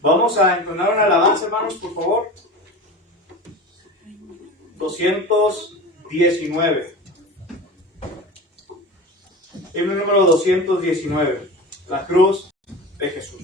Vamos a entonar una alabanza, hermanos, por favor. 219. Himno número 219. La cruz de Jesús.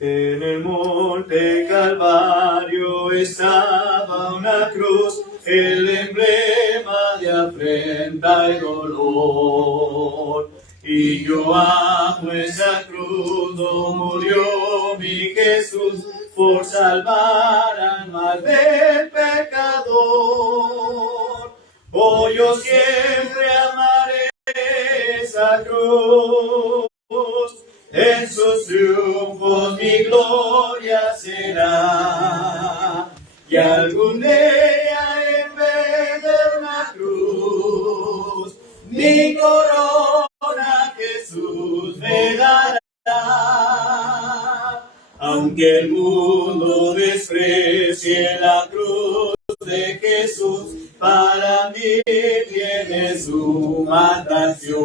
En el monte Calvario estaba una cruz, el emblema de afrenta y dolor. Y yo amo esa cruz, donde murió mi Jesús, por salvar almas del pecador. Oh, yo siempre amaré esa cruz, en sus triunfos mi gloria será. Y algún día en vez de una cruz, mi corona Jesús me dará. Aunque el mundo desprecie la cruz de Jesús, para mí tiene su mandación.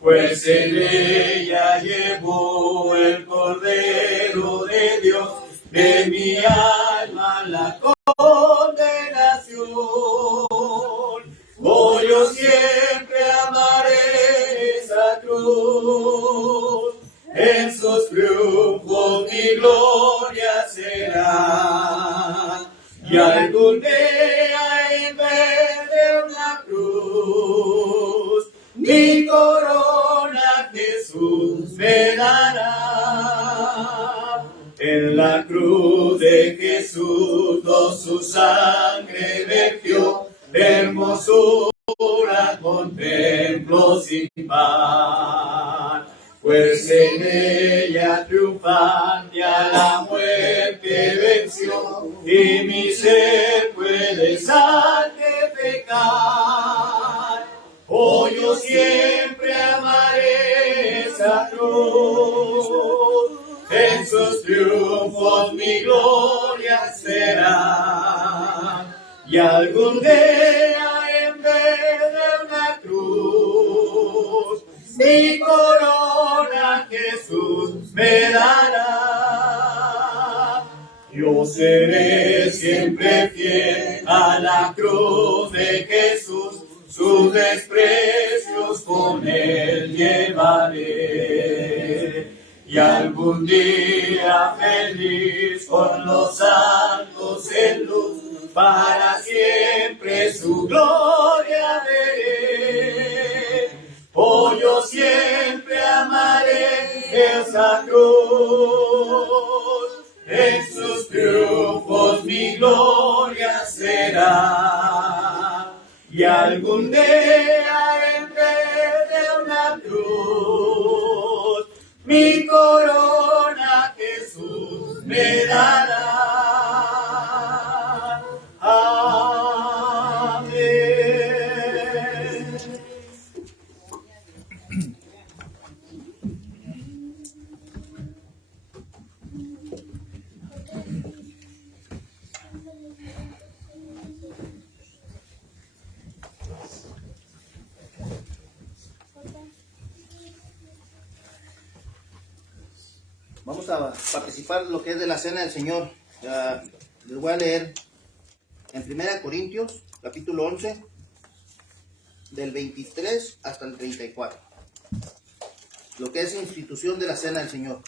Pues en ella llevó el Cordero de Dios de mi alma la condenación. Oh, yo siempre amaré esa cruz, en sus triunfos mi gloria será. Y algún día en vez de una cruz, mi corona Jesús me dará. En la cruz de Jesús su sangre vertió, hermosura contemplo sin par. Pues en ella triunfante a la muerte venció, y mi ser puede santificar. Oh, yo siempre amaré esa cruz, en sus triunfos mi gloria será. Y algún día en vez de una cruz, mi corona Jesús me dará. Yo seré siempre fiel a la cruz de Jesús, sus desprecios con él llevaré. Y algún día feliz con los santos en luz, para siempre su gloria veré. Oh, yo siempre amaré esa cruz, en sus triunfos mi gloria será. Y algún día en vez de una cruz, mi corona Jesús me dará. Amén. Vamos a participar de lo que es de la Cena del Señor. Les voy a leer en 1 Corintios, capítulo 11, del 23 hasta el 34. Lo que es institución de la Cena del Señor.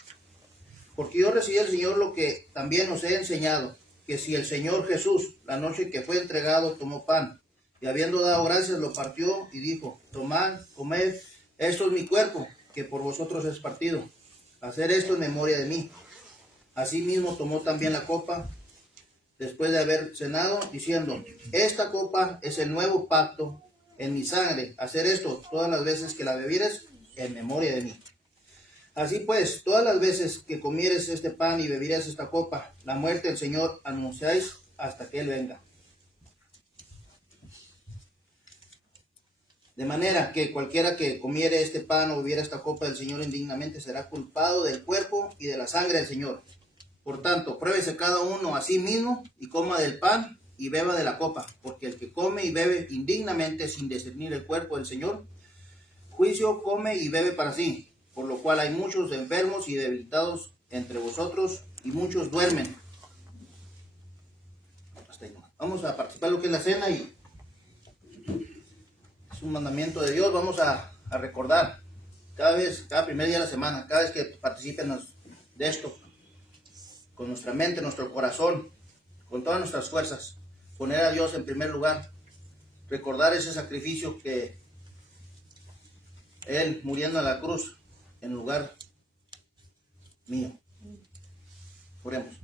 Porque yo recibí del Señor lo que también os he enseñado, que si el Señor Jesús, la noche que fue entregado, tomó pan, y habiendo dado gracias, lo partió y dijo: tomad, comed, esto es mi cuerpo, que por vosotros es partido. Hacer esto en memoria de mí. Asimismo tomó también la copa, después de haber cenado, diciendo: esta copa es el nuevo pacto en mi sangre. Hacer esto todas las veces que la bebieres en memoria de mí. Así pues, todas las veces que comieres este pan y bebieres esta copa, la muerte del Señor anunciáis hasta que Él venga. De manera que cualquiera que comiere este pan o bebiera esta copa del Señor indignamente será culpado del cuerpo y de la sangre del Señor. Por tanto, pruébese cada uno a sí mismo y coma del pan y beba de la copa, porque el que come y bebe indignamente sin discernir el cuerpo del Señor, juicio come y bebe para sí, por lo cual hay muchos enfermos y debilitados entre vosotros y muchos duermen. Hasta ahí nomás. Vamos a participar en lo que es la cena y es un mandamiento de Dios. Vamos a recordar cada primer día de la semana, cada vez que participen de esto, con nuestra mente, nuestro corazón, con todas nuestras fuerzas, poner a Dios en primer lugar, recordar ese sacrificio que Él muriendo en la cruz en lugar mío. Oremos.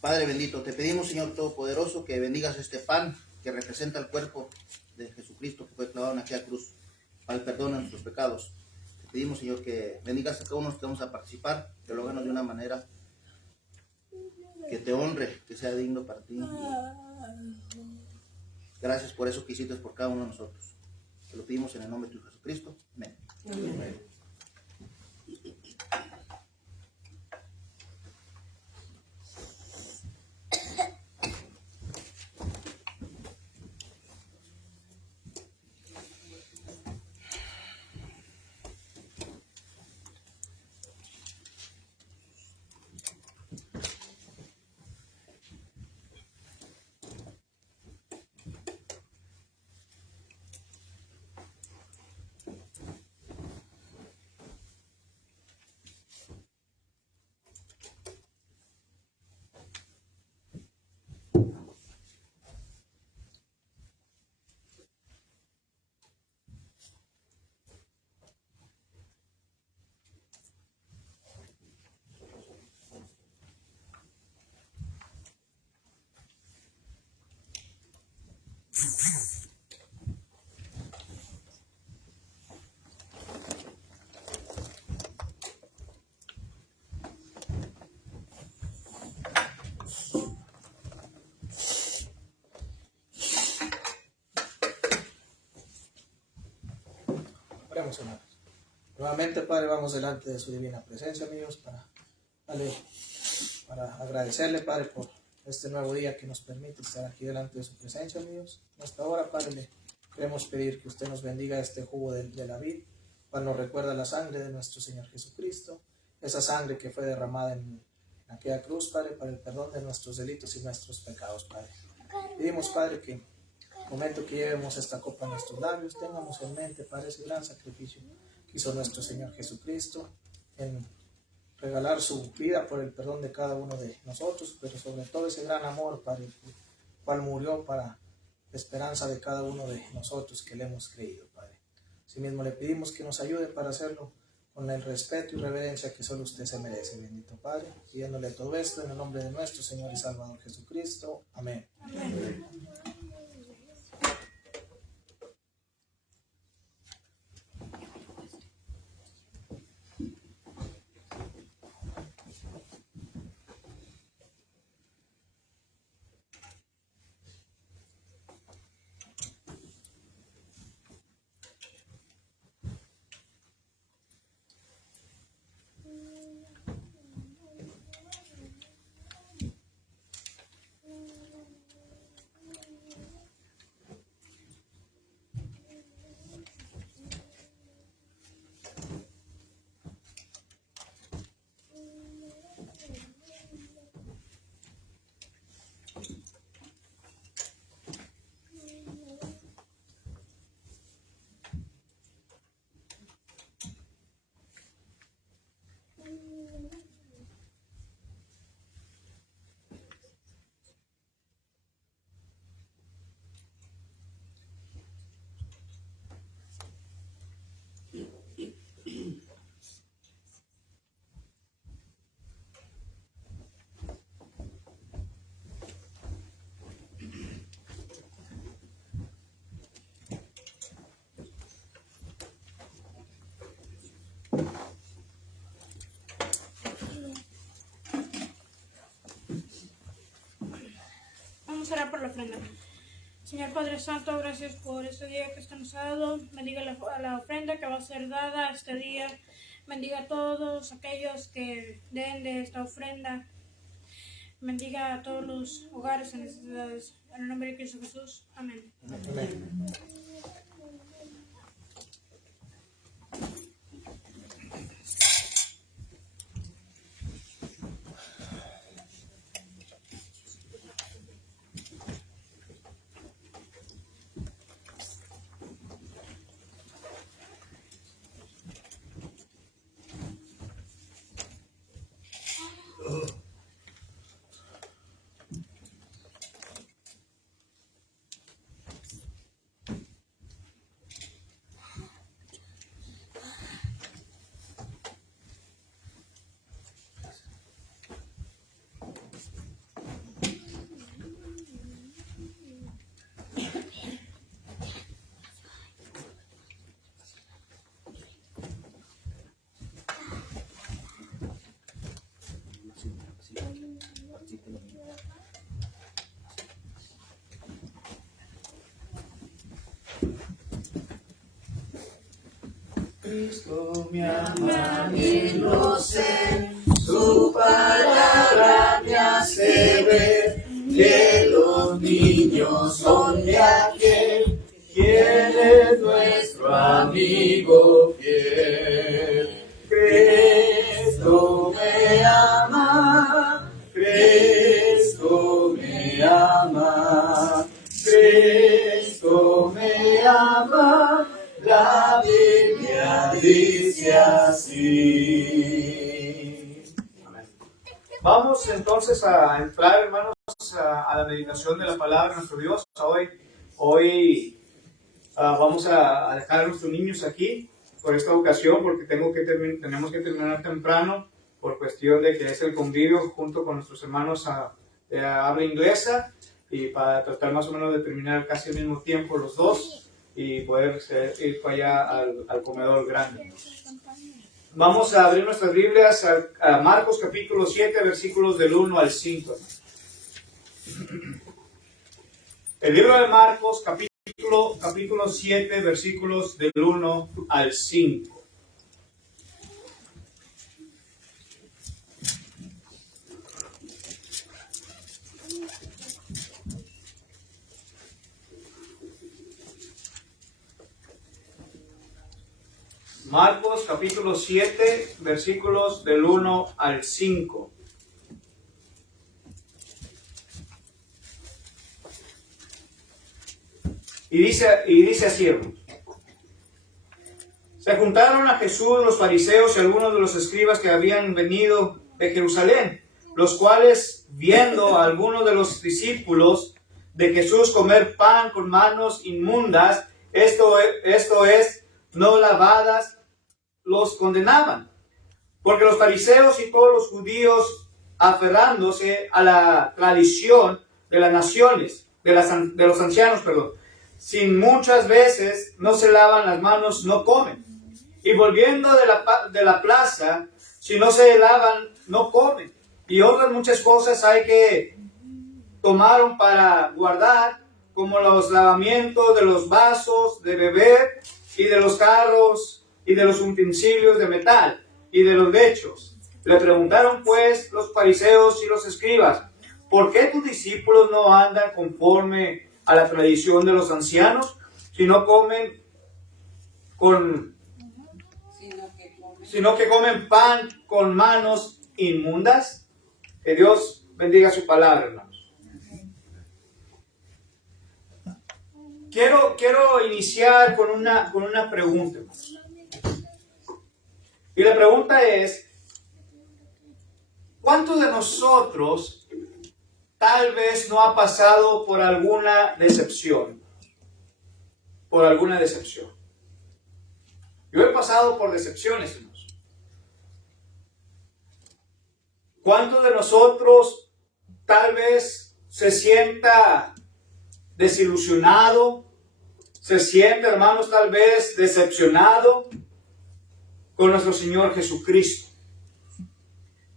Padre bendito, te pedimos, Señor Todopoderoso, que bendigas este pan que representa el cuerpo de Jesucristo que fue clavado en aquella cruz para el perdón de nuestros pecados. Te pedimos, Señor, que bendigas a cada uno que vamos a participar, que lo hagan de una manera que te honre, que sea digno para ti. Gracias por eso que hiciste por cada uno de nosotros. Te lo pedimos en el nombre de tu Jesucristo. Amén. Amén. Oremos, hermanos. Nuevamente, Padre, vamos delante de su divina presencia, amigos, para agradecerle, Padre, por este nuevo día que nos permite estar aquí delante de su presencia, amigos. En esta hora, Padre, le queremos pedir que usted nos bendiga este jugo de la vid, cual nos recuerda la sangre de nuestro Señor Jesucristo, esa sangre que fue derramada en aquella cruz, Padre, para el perdón de nuestros delitos y nuestros pecados, Padre. Pedimos, Padre, que el momento que llevemos esta copa a nuestros labios, tengamos en mente, Padre, ese gran sacrificio que hizo nuestro Señor Jesucristo en regalar su vida por el perdón de cada uno de nosotros, pero sobre todo ese gran amor, Padre, el cual murió para la esperanza de cada uno de nosotros que le hemos creído, Padre. Asimismo le pedimos que nos ayude para hacerlo con el respeto y reverencia que solo usted se merece, bendito Padre, pidiéndole todo esto en el nombre de nuestro Señor y Salvador Jesucristo. Amén. Amén. Vamos a orar por la ofrenda. Señor Padre Santo, gracias por este día que usted nos ha dado. Bendiga la ofrenda que va a ser dada este día. Bendiga a todos aquellos que den de esta ofrenda. Bendiga a todos los hogares en necesidades. En el nombre de Cristo Jesús. Amén. Amén. Cristo me ama y lo sé, su palabra me hace ver que los niños son de aquel, quien es nuestro amigo fiel. Cristo me ama, Cristo me ama, Cristo me ama. La Biblia dice así. Amén. Vamos entonces a entrar, hermanos, a la meditación de la palabra de nuestro Dios. Hoy vamos a dejar a nuestros niños aquí por esta ocasión, porque tenemos que terminar temprano por cuestión de que es el convivio junto con nuestros hermanos de habla inglesa, y para tratar más o menos de terminar casi al mismo tiempo los dos y poder ir para allá al comedor grande. Vamos a abrir nuestras Biblias a Marcos capítulo 7, versículos del 1 al 5. El libro de Marcos capítulo 7, versículos del 1 al 5. Marcos capítulo 7, versículos del 1 al 5. Y dice así, hermanos. Se juntaron a Jesús los fariseos y algunos de los escribas que habían venido de Jerusalén, los cuales, viendo a algunos de los discípulos de Jesús comer pan con manos inmundas, esto es, no lavadas, los condenaban, porque los fariseos y todos los judíos, aferrándose a la tradición de las naciones, de los ancianos, sin muchas veces no se lavan las manos, no comen, y volviendo de la plaza, si no se lavan, no comen, y otras muchas cosas hay que tomaron para guardar, como los lavamientos de los vasos de beber y de los carros y de los utensilios de metal, y de los lechos. Le preguntaron pues los fariseos y los escribas: ¿por qué tus discípulos no andan conforme a la tradición de los ancianos, sino que comen pan con manos inmundas? Que Dios bendiga su palabra, hermanos. Quiero iniciar con una pregunta, hermanos. Y la pregunta es: ¿cuántos de nosotros tal vez no ha pasado por alguna decepción? Por alguna decepción. Yo he pasado por decepciones, hermanos. ¿Cuántos de nosotros tal vez se sienta desilusionado? ¿Se siente, hermanos, tal vez decepcionado con nuestro Señor Jesucristo?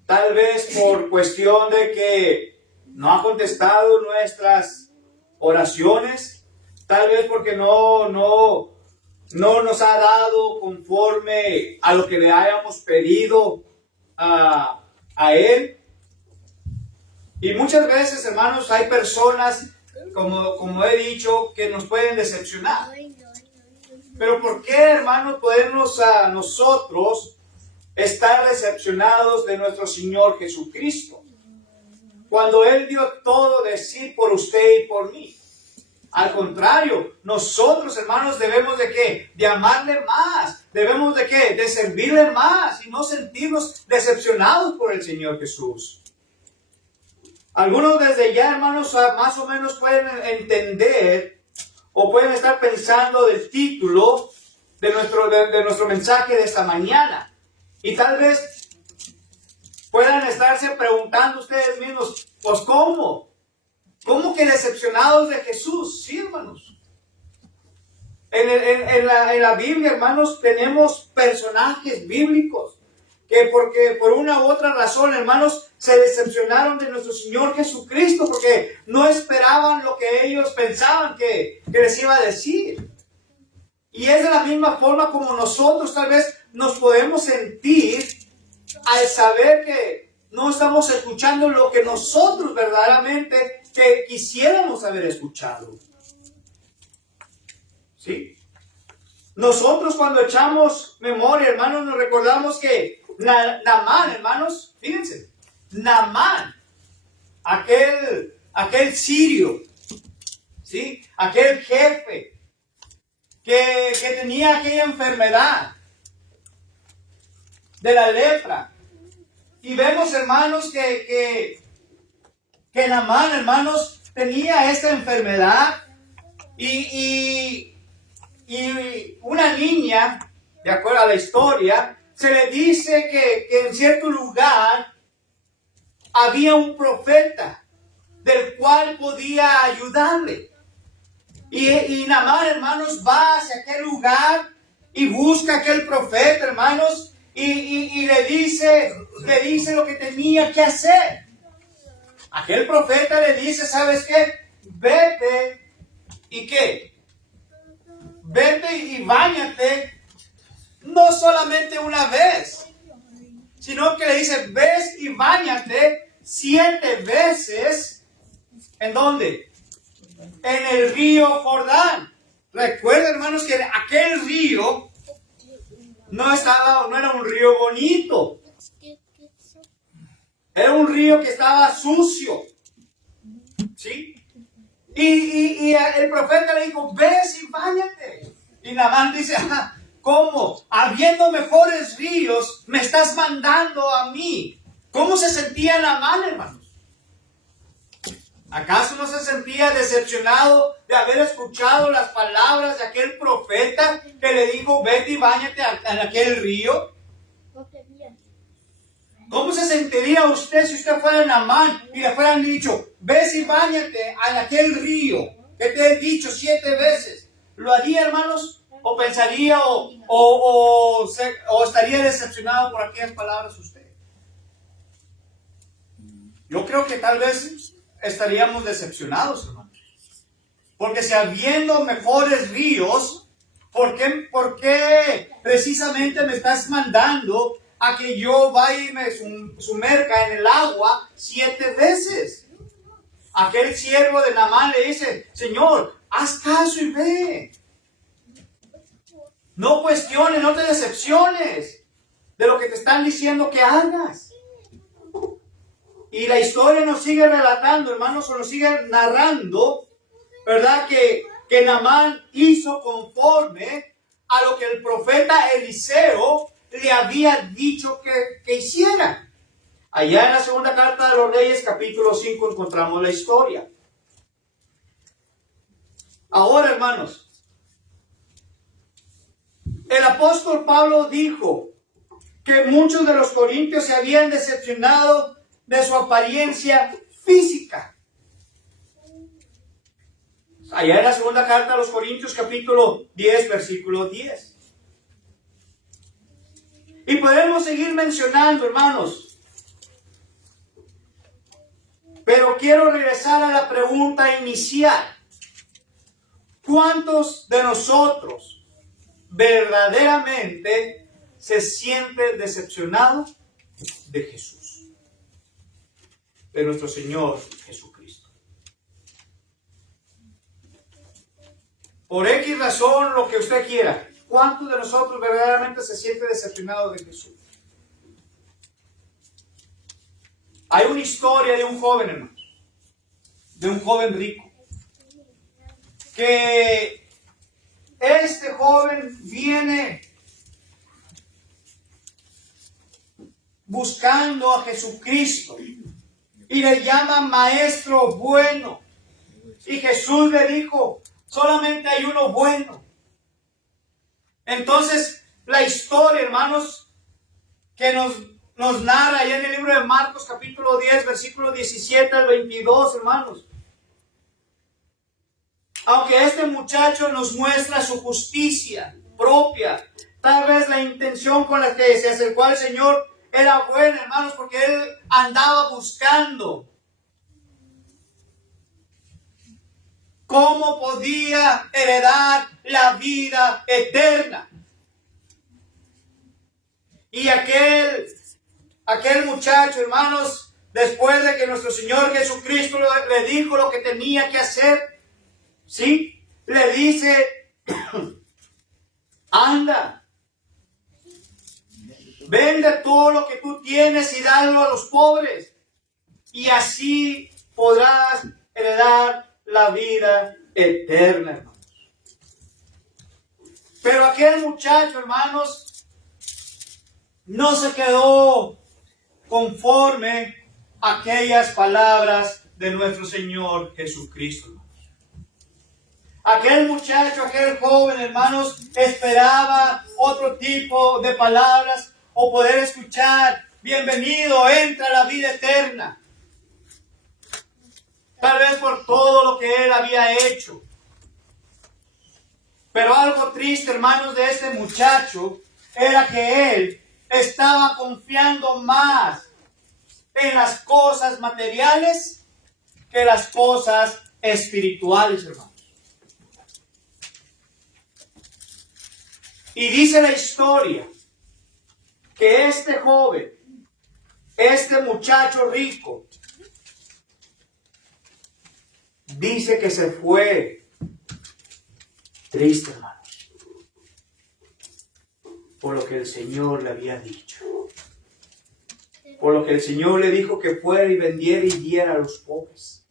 Tal vez por cuestión de que no ha contestado nuestras oraciones, tal vez porque no nos ha dado conforme a lo que le hayamos pedido a Él. Y muchas veces, hermanos, hay personas, como he dicho, que nos pueden decepcionar. Pero ¿por qué, hermanos, podernos a nosotros estar decepcionados de nuestro Señor Jesucristo? Cuando Él dio todo de sí por usted y por mí. Al contrario, nosotros, hermanos, debemos de ¿qué? De amarle más. Debemos de ¿qué? De servirle más y no sentirnos decepcionados por el Señor Jesús. Algunos desde ya, hermanos, más o menos pueden entender o pueden estar pensando del título de nuestro mensaje de esta mañana. Y tal vez puedan estarse preguntando ustedes mismos, pues ¿cómo? ¿Cómo que decepcionados de Jesús? Sí, hermanos. En la Biblia, hermanos, tenemos personajes bíblicos que porque por una u otra razón, hermanos, se decepcionaron de nuestro Señor Jesucristo porque no esperaban lo que ellos pensaban que les iba a decir. Y es de la misma forma como nosotros tal vez nos podemos sentir al saber que no estamos escuchando lo que nosotros verdaderamente que quisiéramos haber escuchado. ¿Sí? Nosotros cuando echamos memoria, hermanos, nos recordamos que Naamán, hermanos, fíjense, Naamán, aquel sirio, ¿sí? Aquel jefe que tenía aquella enfermedad de la lepra. Y vemos, hermanos, que Naamán, hermanos, tenía esta enfermedad y una niña, de acuerdo a la historia, se le dice que en cierto lugar había un profeta del cual podía ayudarle. Y Naamán, hermanos, va hacia aquel lugar y busca a aquel profeta, hermanos, y le dice lo que tenía que hacer. Aquel profeta le dice, ¿sabes qué? Vete y ¿qué? Vete y báñate, no solamente una vez, sino que le dice, ves y báñate 7 veces. ¿En dónde? En el río Jordán. Recuerden, hermanos, que aquel río no era un río bonito. Era un río que estaba sucio. ¿Sí? Y el profeta le dijo, ves y báñate. Y Naamán dice, ¿cómo? Habiendo mejores ríos, me estás mandando a mí. ¿Cómo se sentía Naamán, hermanos? ¿Acaso no se sentía decepcionado de haber escuchado las palabras de aquel profeta que le dijo, vete y báñate en aquel río? ¿Cómo se sentiría usted si usted fuera Naamán y le fueran dicho, ves y báñate en aquel río que te he dicho 7 veces? ¿Lo haría, hermanos? ¿O pensaría o estaría decepcionado por aquellas palabras usted? Yo creo que tal vez estaríamos decepcionados, hermanos. Porque si habiendo mejores ríos, ¿por qué precisamente me estás mandando a que yo vaya y me sumerja en el agua 7 veces? Aquel siervo de Naamán le dice, Señor, haz caso y ve. No cuestiones, no te decepciones de lo que te están diciendo que hagas. Y la historia nos sigue relatando, hermanos, o nos sigue narrando, ¿verdad? Que Naamán hizo conforme a lo que el profeta Eliseo le había dicho que hiciera. Allá en la segunda carta de los Reyes, capítulo 5, encontramos la historia. Ahora, hermanos, el apóstol Pablo dijo que muchos de los corintios se habían decepcionado de su apariencia física. Allá en la segunda carta a los Corintios, capítulo 10, versículo 10. Y podemos seguir mencionando, hermanos. Pero quiero regresar a la pregunta inicial. ¿Cuántos de nosotros verdaderamente se sienten decepcionados de Jesús? De nuestro Señor Jesucristo. Por X razón, lo que usted quiera. ¿Cuántos de nosotros verdaderamente se sienten decepcionados de Jesús? Hay una historia de un joven, hermanos. De un joven rico. Que este joven viene buscando a Jesucristo y le llama maestro bueno. Y Jesús le dijo, solamente hay uno bueno. Entonces, la historia, hermanos, que nos narra ahí en el libro de Marcos, capítulo 10, versículo 17 al 22, hermanos. Aunque este muchacho nos muestra su justicia propia, tal vez la intención con la que se acercó al Señor era buena, hermanos, porque él andaba buscando cómo podía heredar la vida eterna. Y aquel muchacho, hermanos, después de que nuestro Señor Jesucristo le dijo lo que tenía que hacer, ¿sí? Le dice, anda, vende todo lo que tú tienes y dalo a los pobres, y así podrás heredar la vida eterna, hermanos. Pero aquel muchacho, hermanos, no se quedó conforme a aquellas palabras de nuestro Señor Jesucristo. Aquel muchacho, aquel joven, hermanos, esperaba otro tipo de palabras o poder escuchar, bienvenido, entra a la vida eterna. Tal vez por todo lo que él había hecho. Pero algo triste, hermanos, de este muchacho era que él estaba confiando más en las cosas materiales que las cosas espirituales, hermanos. Y dice la historia que este joven, este muchacho rico, dice que se fue triste, hermanos, por lo que el Señor le había dicho. Por lo que el Señor le dijo que fuera y vendiera y diera a los pobres.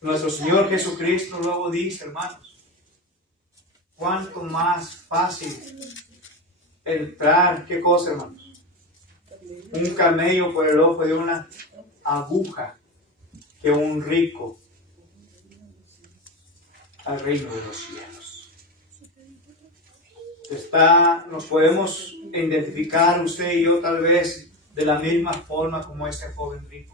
Nuestro Señor Jesucristo luego dice, hermanos, cuánto más fácil entrar, ¿qué cosa, hermanos? Un camello por el ojo de una aguja que un rico al reino de los cielos. Nos podemos identificar usted y yo tal vez de la misma forma como este joven rico.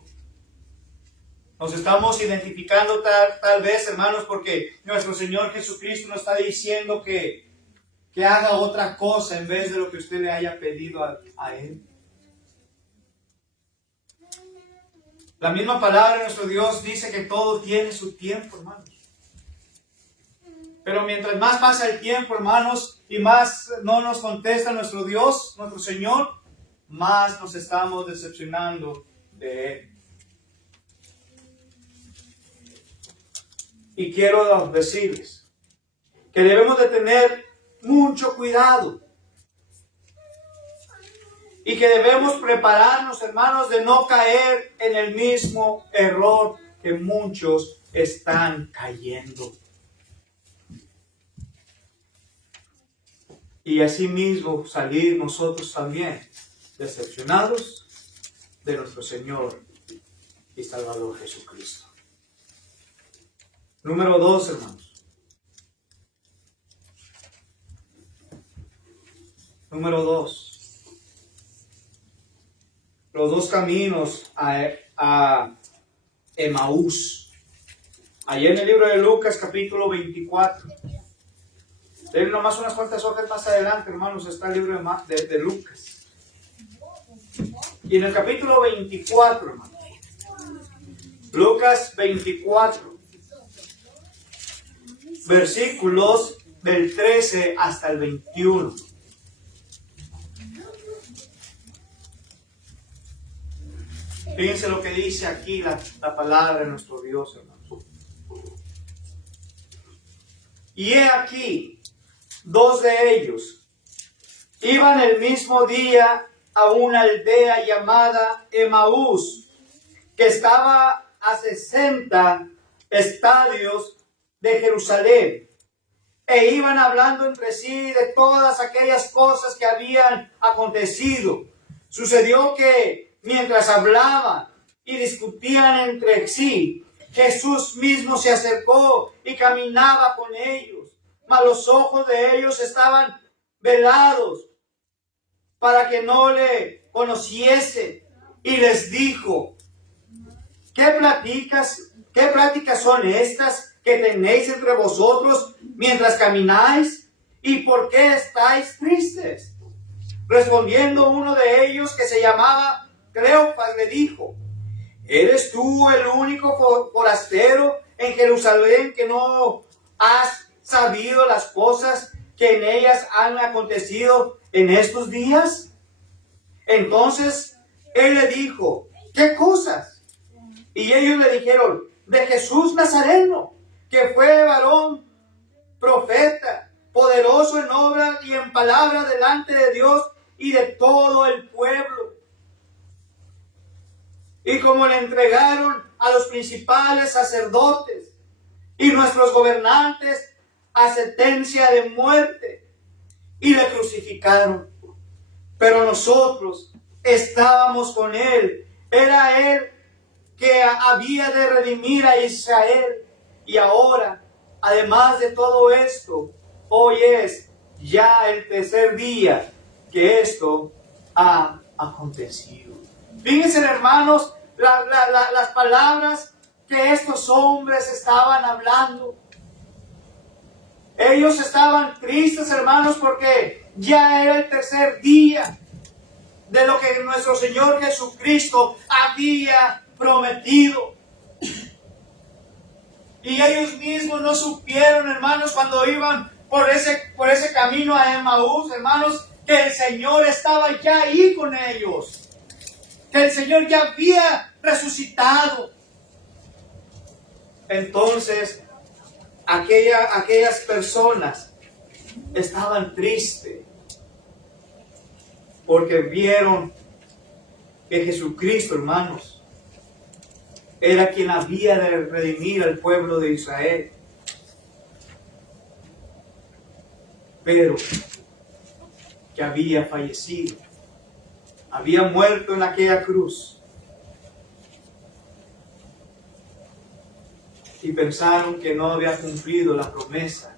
Nos estamos identificando tal vez, hermanos, porque nuestro Señor Jesucristo nos está diciendo que haga otra cosa en vez de lo que usted le haya pedido a Él. La misma palabra de nuestro Dios dice que todo tiene su tiempo, hermanos. Pero mientras más pasa el tiempo, hermanos, y más no nos contesta nuestro Dios, nuestro Señor, más nos estamos decepcionando de Él. Y quiero decirles que debemos de tener mucho cuidado. Y que debemos prepararnos, hermanos, de no caer en el mismo error que muchos están cayendo. Y asimismo salir nosotros también decepcionados de nuestro Señor y Salvador Jesucristo. Número 2, hermanos. Número 2. Los dos caminos a Emaús. Allí en el libro de Lucas, capítulo 24. Den nomás unas cuantas hojas más adelante, hermanos, está el libro de Lucas. Y en el capítulo 24, hermanos, Lucas 24, versículos del 13 hasta el 21. Fíjense lo que dice aquí la palabra de nuestro Dios, hermanos. Y he aquí, dos de ellos iban el mismo día a una aldea llamada Emaús, que estaba a 60 estadios de Jerusalén, e iban hablando entre sí de todas aquellas cosas que habían acontecido. Sucedió que mientras hablaban y discutían entre sí, Jesús mismo se acercó y caminaba con ellos, mas los ojos de ellos estaban velados para que no le conociesen, y les dijo: ¿Qué pláticas son estas que tenéis entre vosotros mientras camináis? ¿Y por qué estáis tristes? Respondiendo uno de ellos, que se llamaba Cleofas, le dijo: ¿Eres tú el único forastero en Jerusalén que no has sabido las cosas que en ellas han acontecido en estos días? Entonces él le dijo: ¿Qué cosas? Y ellos le dijeron: de Jesús Nazareno, que fue varón, profeta, poderoso en obra y en palabra delante de Dios y de todo el pueblo. Y como le entregaron a los principales sacerdotes y nuestros gobernantes a sentencia de muerte, y le crucificaron. Pero nosotros estábamos con él. Era él que había de redimir a Israel. Y ahora, además de todo esto, hoy es ya el tercer día que esto ha acontecido. Fíjense, hermanos, las palabras que estos hombres estaban hablando. Ellos estaban tristes, hermanos, porque ya era el tercer día de lo que nuestro Señor Jesucristo había prometido. Y ellos mismos no supieron, hermanos, cuando iban por ese camino a Emaús, hermanos, que el Señor estaba ya ahí con ellos, que el Señor ya había resucitado. Entonces, aquellas personas estaban tristes porque vieron que Jesucristo, hermanos, era quien había de redimir al pueblo de Israel. Pero que había fallecido, había muerto en aquella cruz. Y pensaron que no había cumplido la promesa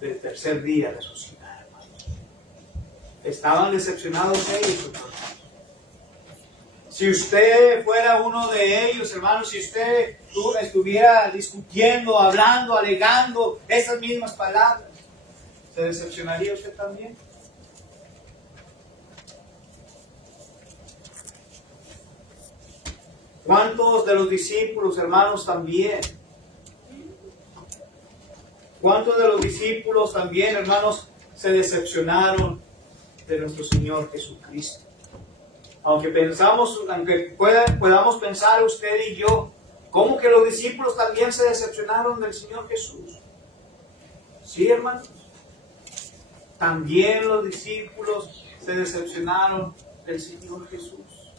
del tercer día de resucitar, hermanos. Estaban decepcionados ellos, hermanos. Si usted fuera uno de ellos, hermanos, si usted estuviera discutiendo, hablando, alegando esas mismas palabras, ¿se decepcionaría usted también? ¿Cuántos de los discípulos, hermanos, también? ¿Cuántos de los discípulos también, hermanos, se decepcionaron de nuestro Señor Jesucristo? Aunque podamos pensar usted y yo, ¿cómo que los discípulos también se decepcionaron del Señor Jesús? Sí, hermanos. También los discípulos se decepcionaron del Señor Jesús.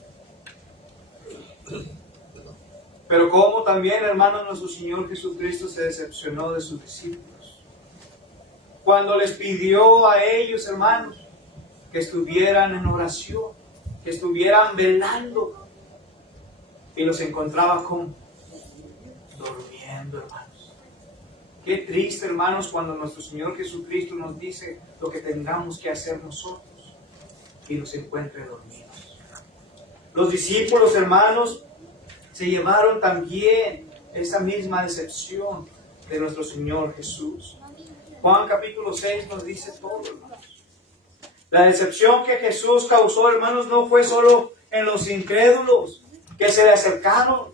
Pero ¿cómo también, hermanos, nuestro Señor Jesucristo se decepcionó de sus discípulos? Cuando les pidió a ellos, hermanos, que estuvieran en oración, que estuvieran velando, y los encontraba como durmiendo, hermanos. Qué triste, hermanos, cuando nuestro Señor Jesucristo nos dice lo que tengamos que hacer nosotros y nos encuentre dormidos. Los discípulos, hermanos, se llevaron también esa misma decepción de nuestro Señor Jesús. Juan capítulo 6 nos dice todo, hermanos. La decepción que Jesús causó, hermanos, no fue solo en los incrédulos que se le acercaron,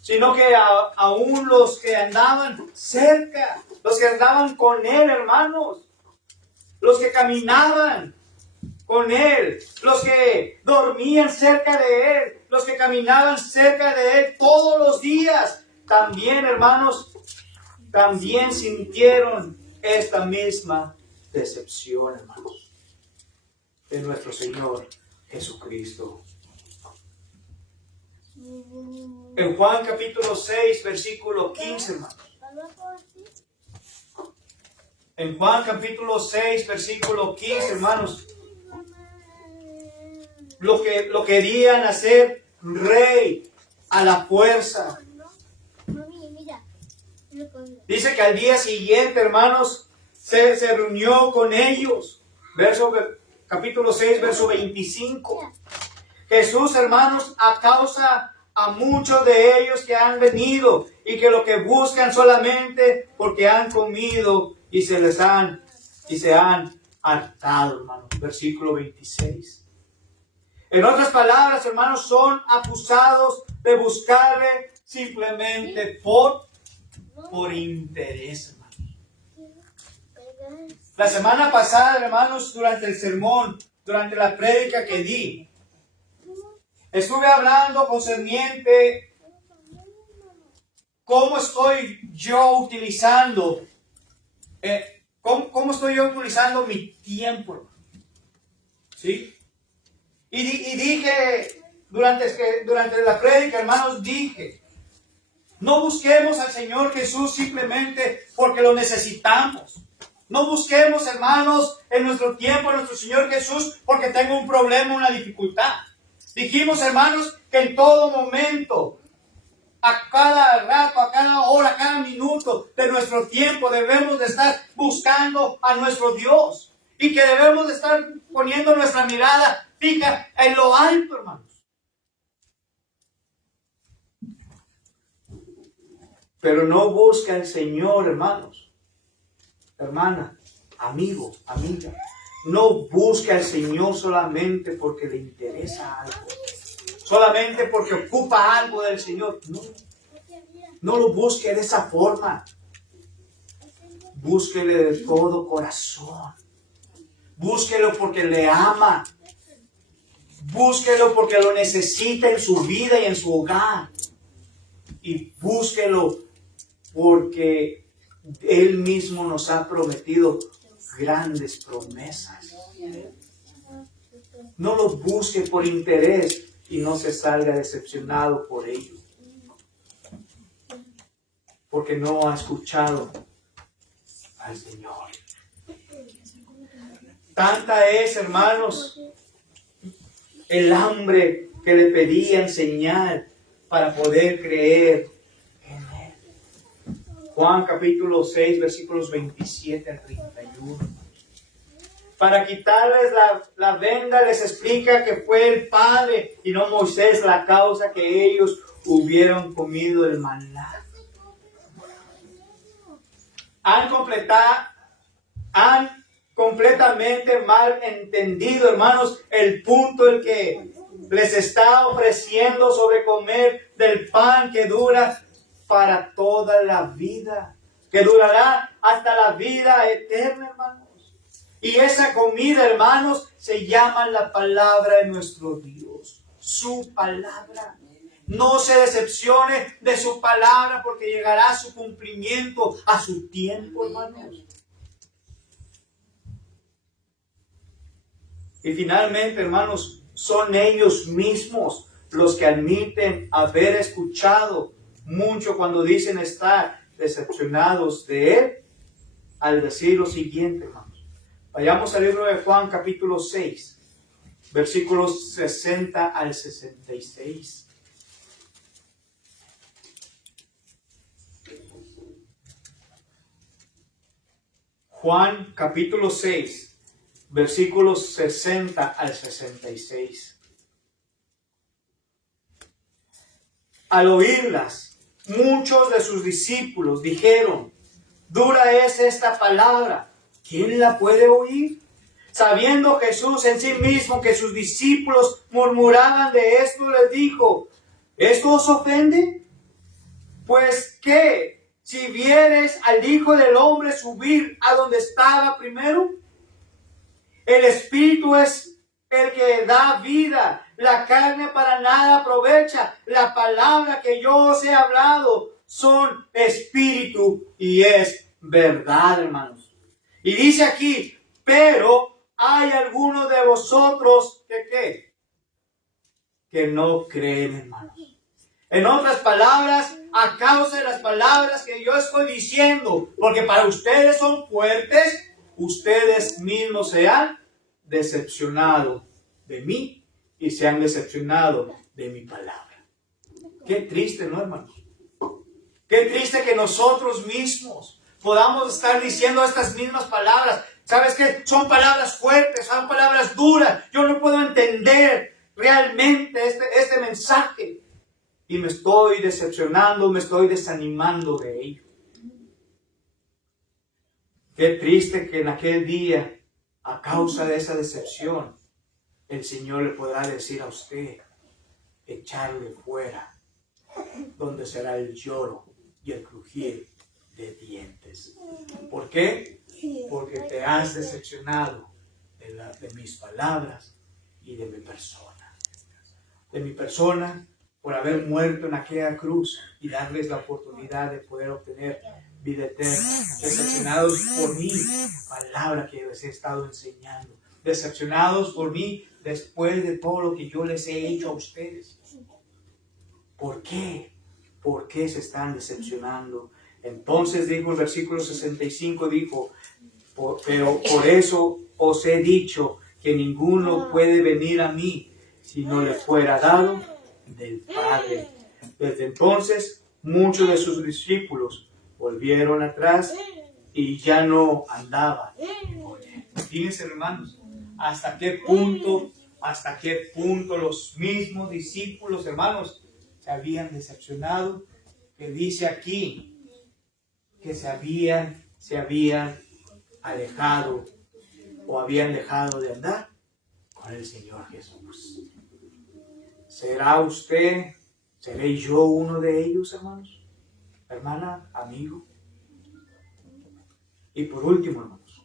sino que aún los que andaban cerca, los que andaban con Él, hermanos, los que caminaban con Él, los que dormían cerca de Él, los que caminaban cerca de Él todos los días, también, hermanos, también sintieron esta misma decepción, hermanos, de nuestro Señor Jesucristo. En Juan capítulo 6, versículo 15, hermanos. En Juan capítulo 6, versículo 15, hermanos. Lo querían hacer rey a la fuerza. Dice que al día siguiente, hermanos, se reunió con ellos. Capítulo 6, verso 25. Jesús, hermanos, a muchos de ellos que han venido y que lo que buscan solamente porque han comido y se han hartado, hermanos. Versículo 26. En otras palabras, hermanos, son acusados de buscarle simplemente por interés, hermanos. La semana pasada, hermanos, durante el sermón, durante la prédica que di, estuve hablando concerniente cómo estoy yo utilizando, cómo estoy yo utilizando mi tiempo, hermano. ¿Sí? Y dije, durante la prédica, hermanos, dije, no busquemos al Señor Jesús simplemente porque lo necesitamos. No busquemos, hermanos, en nuestro tiempo a nuestro Señor Jesús porque tengo un problema, una dificultad. Dijimos, hermanos, que en todo momento, a cada rato, a cada hora, a cada minuto de nuestro tiempo debemos de estar buscando a nuestro Dios. Y que debemos de estar poniendo nuestra mirada fija en lo alto, hermanos. Pero no busca al Señor, hermanos. Hermana, amigo, amiga. No busca al Señor solamente porque le interesa algo. Solamente porque ocupa algo del Señor. No. No lo busque de esa forma. Búsquele de todo corazón. Búsquelo porque le ama. Búsquelo porque lo necesita en su vida y en su hogar. Y búsquelo porque Él mismo nos ha prometido grandes promesas. No lo busque por interés y no se salga decepcionado por ello. Porque no ha escuchado al Señor. Tanta es, hermanos, el hambre que le pedía enseñar para poder creer en Él. Juan capítulo 6, versículos 27 al 31. Para quitarles la venda les explica que fue el Padre y no Moisés la causa que ellos hubieran comido el maná. Han completamente mal entendido, hermanos, el punto el que les está ofreciendo sobre comer del pan que dura para toda la vida, que durará hasta la vida eterna, hermanos. Y esa comida, hermanos, se llama la palabra de nuestro Dios, su palabra. No se decepcione de su palabra porque llegará a su cumplimiento a su tiempo, hermanos. Y finalmente, hermanos, son ellos mismos los que admiten haber escuchado mucho cuando dicen estar decepcionados de Él, al decir lo siguiente, hermanos. Vayamos al libro de Juan, capítulo 6, versículos 60 al 66. Juan, capítulo 6, versículos 60 al 66. Al oírlas, muchos de sus discípulos dijeron: dura es esta palabra, ¿quién la puede oír? Sabiendo Jesús en sí mismo que sus discípulos murmuraban de esto, les dijo, ¿esto os ofende? Pues ¿qué? Si vieres al Hijo del Hombre subir a donde estaba primero, el Espíritu es el que da vida, la carne para nada aprovecha. La palabra que yo os he hablado son espíritu y es verdad, hermanos. Y dice aquí, pero hay algunos de vosotros que ¿qué? Que no creen, hermanos. En otras palabras, a causa de las palabras que yo estoy diciendo, porque para ustedes son fuertes, ustedes mismos se han decepcionado de mí y se han decepcionado de mi palabra. Qué triste, ¿no, hermanos? Qué triste que nosotros mismos podamos estar diciendo estas mismas palabras. ¿Sabes qué? Son palabras fuertes, son palabras duras. Yo no puedo entender realmente este mensaje. Y me estoy decepcionando, me estoy desanimando de ello. Qué triste que en aquel día, a causa de esa decepción, el Señor le podrá decir a usted, echarle fuera, donde será el lloro y el crujir de dientes. ¿Por qué? Porque te has decepcionado de mis palabras y de mi persona. De mi persona por haber muerto en aquella cruz y darles la oportunidad de poder obtener vida eterna. Decepcionados por mi palabra que les he estado enseñando. Decepcionados por mí después de todo lo que yo les he hecho a ustedes. ¿Por qué? ¿Por qué se están decepcionando? Entonces dijo el versículo 65, dijo, pero por eso os he dicho que ninguno puede venir a mí si no le fuera dado del Padre. Desde entonces muchos de sus discípulos volvieron atrás y ya no andaban con él. Fíjense, hermanos, hasta qué punto los mismos discípulos, hermanos, se habían decepcionado, que dice aquí que se habían alejado o habían dejado de andar con el Señor Jesús. ¿Será usted, seré yo uno de ellos, hermanos? Hermana, amigo. Y por último, hermanos,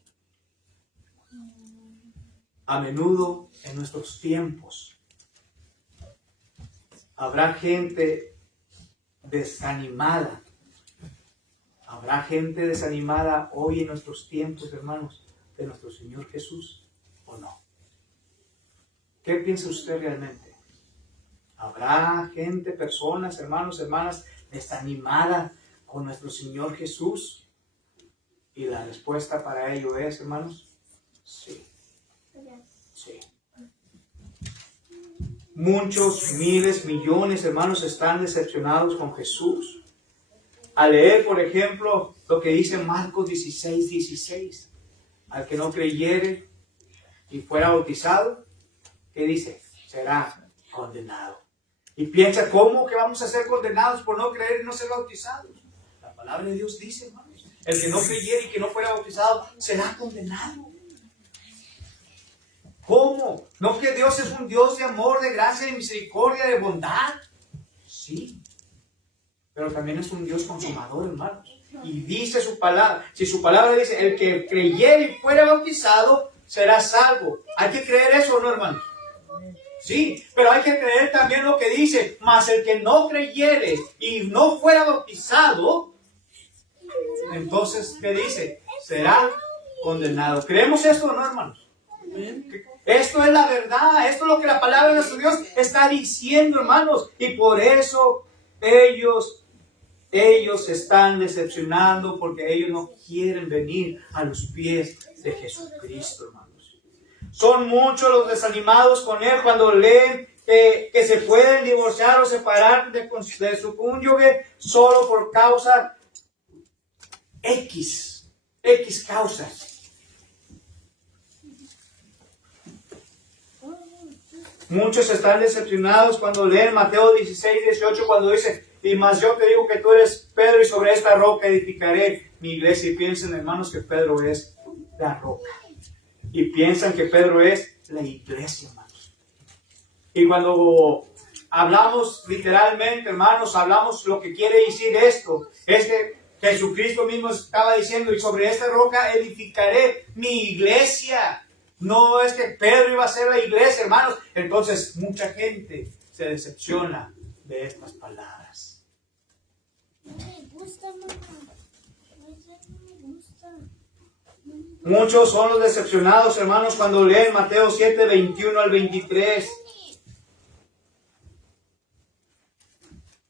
a menudo en nuestros tiempos habrá gente desanimada. Habrá gente desanimada hoy en nuestros tiempos, hermanos, de nuestro Señor Jesús, ¿o no? ¿Qué piensa usted realmente? ¿Habrá gente, personas, hermanos, hermanas, desanimada con nuestro Señor Jesús? Y la respuesta para ello es, hermanos, sí. Sí. Muchos, miles, millones, hermanos, están decepcionados con Jesús. Al leer, por ejemplo, lo que dice Marcos 16:16, al que no creyere y fuera bautizado, ¿qué dice? Será condenado. Y piensa, ¿cómo que vamos a ser condenados por no creer y no ser bautizados? La palabra de Dios dice, hermanos, el que no creyere y que no fuera bautizado será condenado. ¿Cómo? ¿No que Dios es un Dios de amor, de gracia, de misericordia, de bondad? Sí. Pero también es un Dios consumador, hermanos. Y dice su palabra, si su palabra dice, el que creyere y fuera bautizado será salvo. ¿Hay que creer eso o no, hermanos? Sí, pero hay que creer también lo que dice, mas el que no creyere y no fuera bautizado, entonces, ¿qué dice? Será condenado. ¿Creemos esto o no, hermanos? Esto es la verdad, esto es lo que la palabra de nuestro Dios está diciendo, hermanos, y por eso ellos se están decepcionando, porque ellos no quieren venir a los pies de Jesucristo, hermanos. Son muchos los desanimados con Él cuando leen que se pueden divorciar o separar de su cónyuge solo por causa X causa. Muchos están decepcionados cuando leen Mateo 16:18, cuando dice, y más yo te digo que tú eres Pedro y sobre esta roca edificaré mi iglesia. Y piensen, hermanos, que Pedro es la roca. y piensan que Pedro es la iglesia, hermanos. Y cuando hablamos literalmente, hermanos, hablamos lo que quiere decir esto. Es que Jesucristo mismo estaba diciendo, y sobre esta roca edificaré mi iglesia. No es que Pedro iba a ser la iglesia, hermanos. Entonces mucha gente se decepciona de estas palabras. No me gusta, mamá. No me gusta. Muchos son los decepcionados, hermanos, cuando leen Mateo 7, 21 al 23.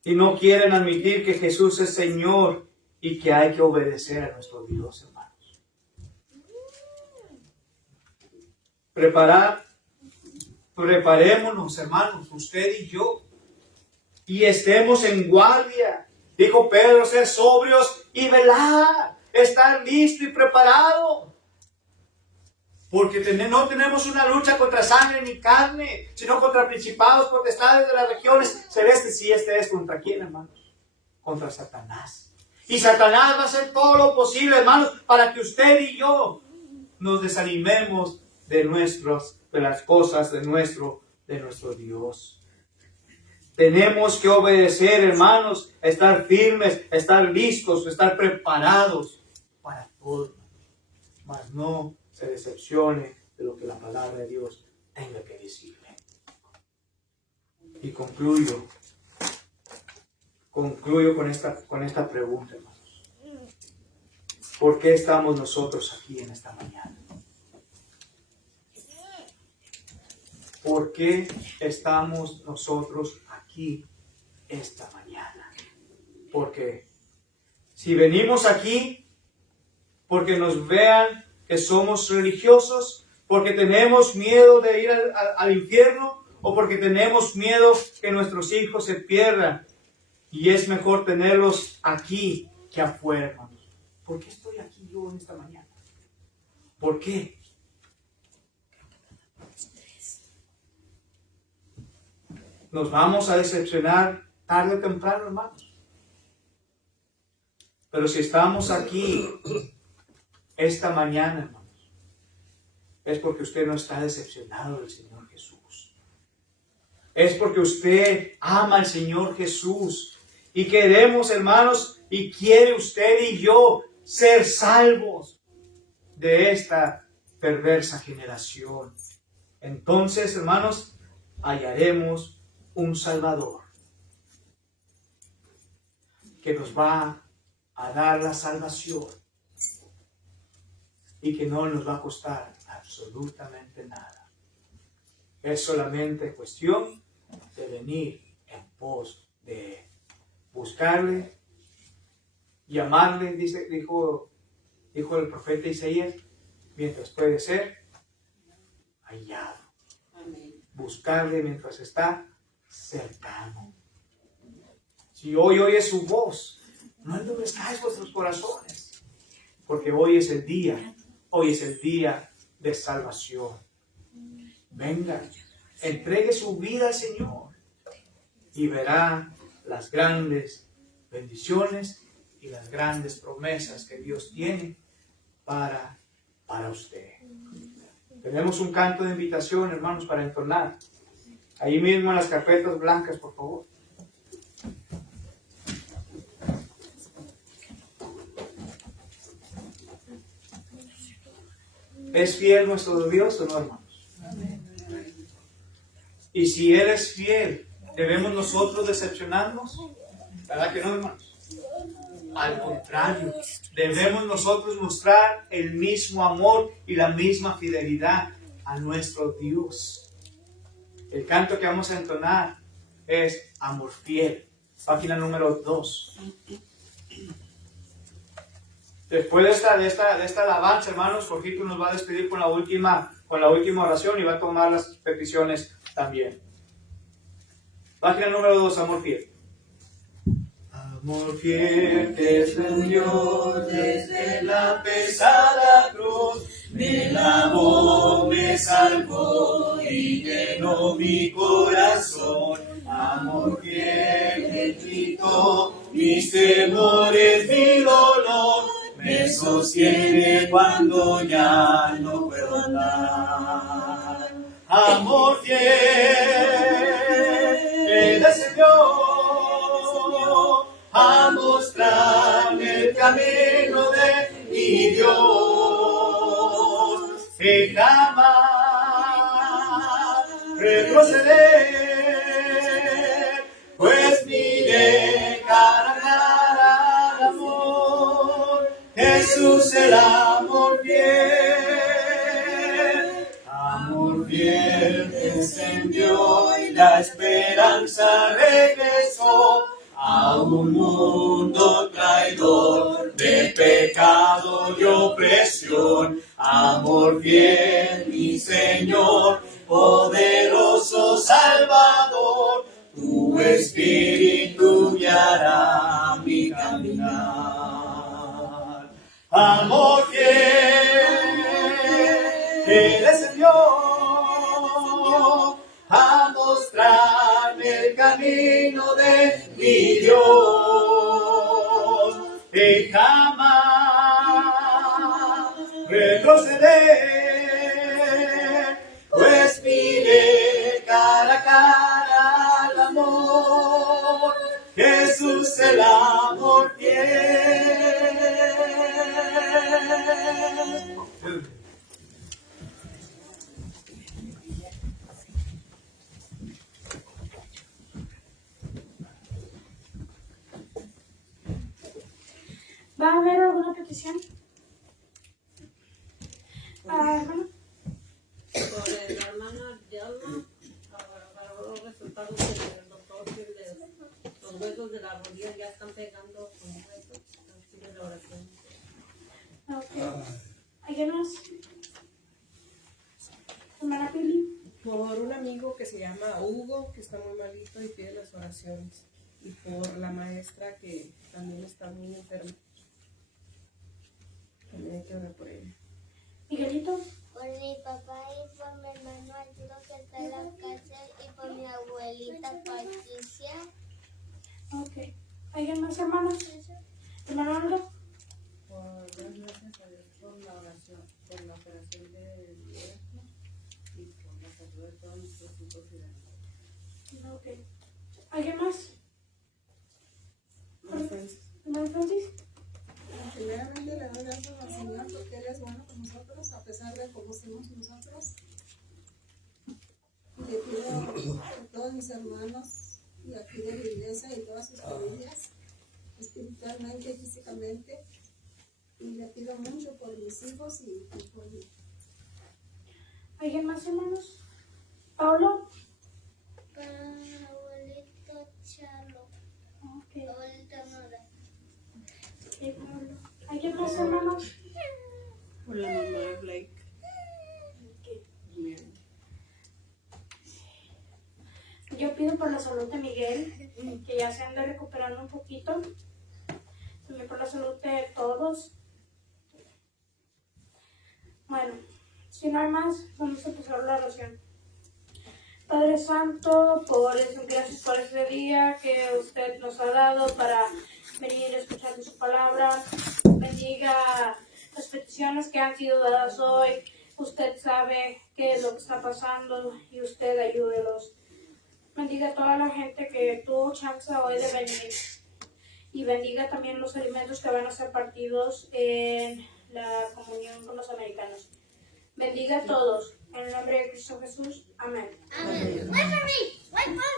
Y no quieren admitir que Jesús es Señor y que hay que obedecer a nuestro Dios, hermanos. Preparémonos, hermanos, usted y yo, y estemos en guardia. Dijo Pedro, ser sobrios y velar, estar listo y preparado. Porque no tenemos una lucha contra sangre ni carne, sino contra principados, potestades de las regiones celestes. Y este es contra quién, hermanos? Contra Satanás. Y Satanás va a hacer todo lo posible, hermanos, para que usted y yo nos desanimemos de las cosas de nuestro Dios. Tenemos que obedecer, hermanos, estar firmes, estar listos, estar preparados para todo. Mas no se decepcione de lo que la palabra de Dios tenga que decirle. Y concluyo con esta pregunta, hermanos. ¿Por qué estamos nosotros aquí en esta mañana? ¿Por qué estamos nosotros aquí esta mañana? Porque si venimos aquí porque nos vean que somos religiosos, porque tenemos miedo de ir al infierno, o porque tenemos miedo que nuestros hijos se pierdan, y es mejor tenerlos aquí que afuera, hermanos. ¿Por qué estoy aquí yo en esta mañana? ¿Por qué? Nos vamos a decepcionar tarde o temprano, hermanos. Pero si estamos aquí esta mañana, hermanos, es porque usted no está decepcionado del Señor Jesús. Es porque usted ama al Señor Jesús. Y queremos, hermanos, y quiere usted y yo ser salvos de esta perversa generación. Entonces, hermanos, hallaremos un Salvador que nos va a dar la salvación y que no nos va a costar absolutamente nada. Es solamente cuestión de venir en pos de buscarle, llamarle, dijo el profeta Isaías, mientras puede ser hallado. Buscarle mientras está cercano. Si hoy oyes su voz, no endurezcáis vuestros corazones, porque hoy es el día de salvación. Venga, entregue su vida al Señor y verá las grandes bendiciones y las grandes promesas que Dios tiene para usted. Tenemos un canto de invitación, hermanos, para entonar. Ahí mismo en las carpetas blancas, por favor. ¿Es fiel nuestro Dios o no, hermanos? Y si Él es fiel, ¿debemos nosotros decepcionarnos? ¿Verdad que no, hermanos? Al contrario, debemos nosotros mostrar el mismo amor y la misma fidelidad a nuestro Dios. El canto que vamos a entonar es Amor Fiel, página número 2. Después de esta alabanza, hermanos, Jorgito nos va a despedir con la última oración y va a tomar las peticiones también. Página número 2, Amor Fiel. Amor fiel que fluyó desde la pesada cruz, me lavó, me salvó y llenó mi corazón. Amor fiel que quitó mis temores, mi dolor, me sostiene cuando ya no puedo andar. amor fiel que descendió a mostrarme el camino de mi Dios, que jamás retroceder, pues miré cara a cara al amor, Jesús el amor fiel descendió y la esperanza regresó a un mundo traidor de pecado y opresión. Amor fiel, mi Señor, poderoso Salvador, tu Espíritu guiará mi caminar. Amor fiel que descendió a mostrarme el camino de mi Dios, que jamás retroceder, pues miré cara a cara al amor, Jesús el amor fiel. ¿Va a haber alguna petición? Hermano. Por el hermano Yalma, para los resultados del doctor, que los huesos de la rodilla ya están pegando con huesos, pide la oración. Ok. ¿Alguien más? Hermana Pili. Por un amigo que se llama Hugo, que está muy malito y pide las oraciones. Y por la maestra que también está muy enferma. También hay que orar por ella. Miguelito. Por mi papá y por mi hermano Arturo que está en la cárcel y por mi abuelita Patricia. Ok. ¿Alguien más, hermanos? ¿Hermano Aldo? Por dar gracias a Dios por la oración, por la operación de hierro y por la salud de todos nuestros hijos y hermanos. Ok. ¿Alguien más? ¿Hermano Francis? Primeramente le doy gracias al Señor porque Él es bueno con nosotros, a pesar de cómo somos nosotros. Y le pido a todos mis hermanos y aquí de la iglesia y todas sus familias, espiritualmente y físicamente. Y le pido mucho por mis hijos y por mí. ¿Alguien más, hermanos? ¿Pablo? Para mi abuelito Chalo. Ok. Abuelita Nora. Ok, Pablo. ¿Alguien más, hermanos? Por la mamá de Blake. Bien. Yo pido por la salud de Miguel, que ya se anda recuperando un poquito. También por la salud de todos. Bueno, si no hay más, vamos a empezar la oración. Padre Santo, gracias por este día que usted nos ha dado para venir a escuchar su palabra. Bendiga las peticiones que han sido dadas hoy. Usted sabe qué es lo que está pasando y usted ayúdelos. Bendiga a toda la gente que tuvo chance hoy de venir. Y bendiga también los alimentos que van a ser partidos en la comunión con los americanos. Bendiga a todos. En el nombre de Cristo Jesús. Amén. Amén. Wait for me. Wait for me.